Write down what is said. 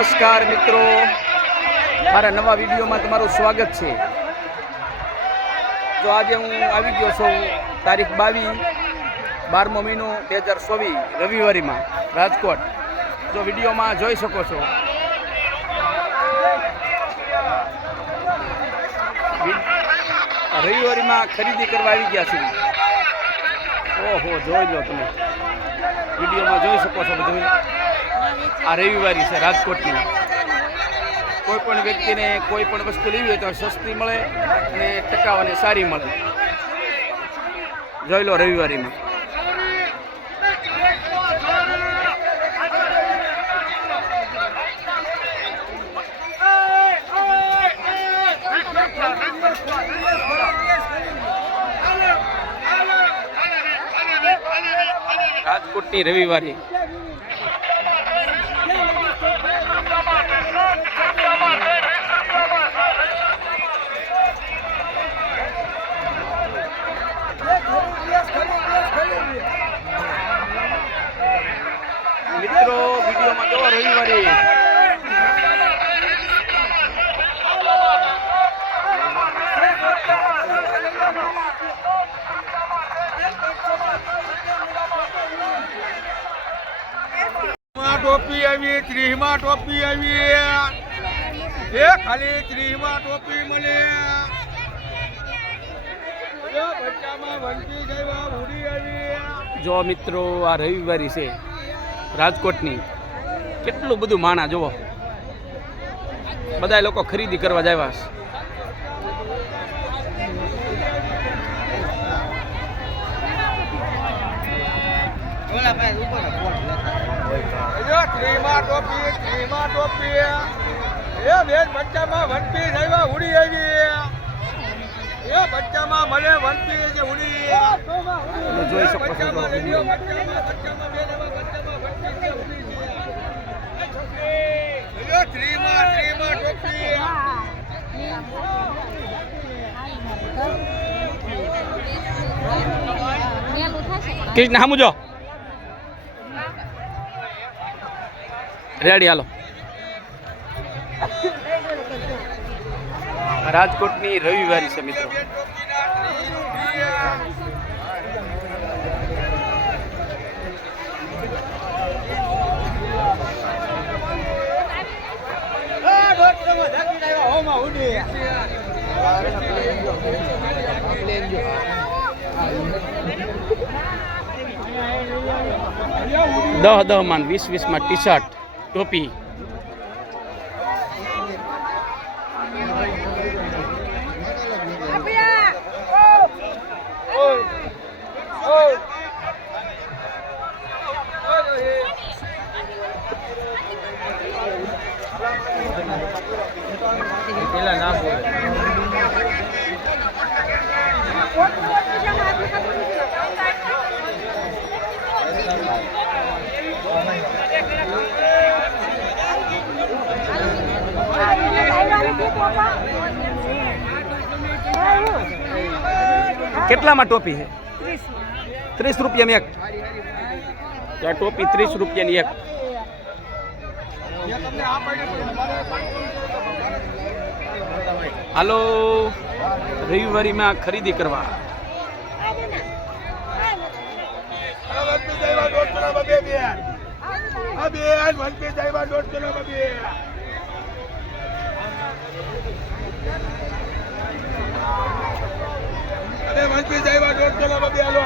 નમસ્કાર મિત્રો. મારા નવા વિડીયોમાં તમારું સ્વાગત છે. જો આજે હું આવી ગયો છું તારીખ બાવીસ બારમો મહિનો બે હજાર ચોવીસ, રવિવારીમાં, રાજકોટ. જો વિડીયોમાં જોઈ શકો છો. રવિવારીમાં ખરીદી કરવા આવી ગયા છું ઓહો, જોઈ લો તમે. વિડીયોમાં જોઈ શકો છો બધું. આ રવિવારી છે રાજકોટની. કોઈ પણ વ્યક્તિને કોઈ પણ વસ્તુ લેવી હોય તો સસ્તી મળે અને ટકાઉ અને સારી મળે. જોઈ લો રવિવારીમાં. રાજકોટની રવિવારી મિત્રો જો રવિવારી. ટોપી આવી ત્રીસમાં ટોપી આવી. એ ખાલી ત્રીસમાં ટોપી મળે. જો મિત્રો આ રવિવારી છે રાજકોટની. કેટલું બધું માણા જુઓ બધા લોકો ખરીદી કરવા જાય ઉડી આવી. એ બચ્ચામાં મને છે ઉડી જોઈ શકો છો તો બચ્ચામાં વીડિયો. બચ્ચામાં બચ્ચામાં બેન એવા બચ્ચામાં વંટી છે ઉડી છે એ ત્રીસમાં ત્રીસમાં ટોપી મેલું થશે પણ કૃષ્ણ હામુ જો રેડી હાલો. રાજકોટની રવિવારી છે મિત્રો. દહ દહ માન વીસ વીસમાં ટી શર્ટ ટોપી. કેટલામાં ટોપી છે? ત્રીસ. રૂપિયાની એક. તો આ ટોપી ત્રીસ રૂપિયાની એક. હાલો. રવિવારીમાં ખરીદી કરવા. અરે વનપી સાહેબ દોઢસો ના બે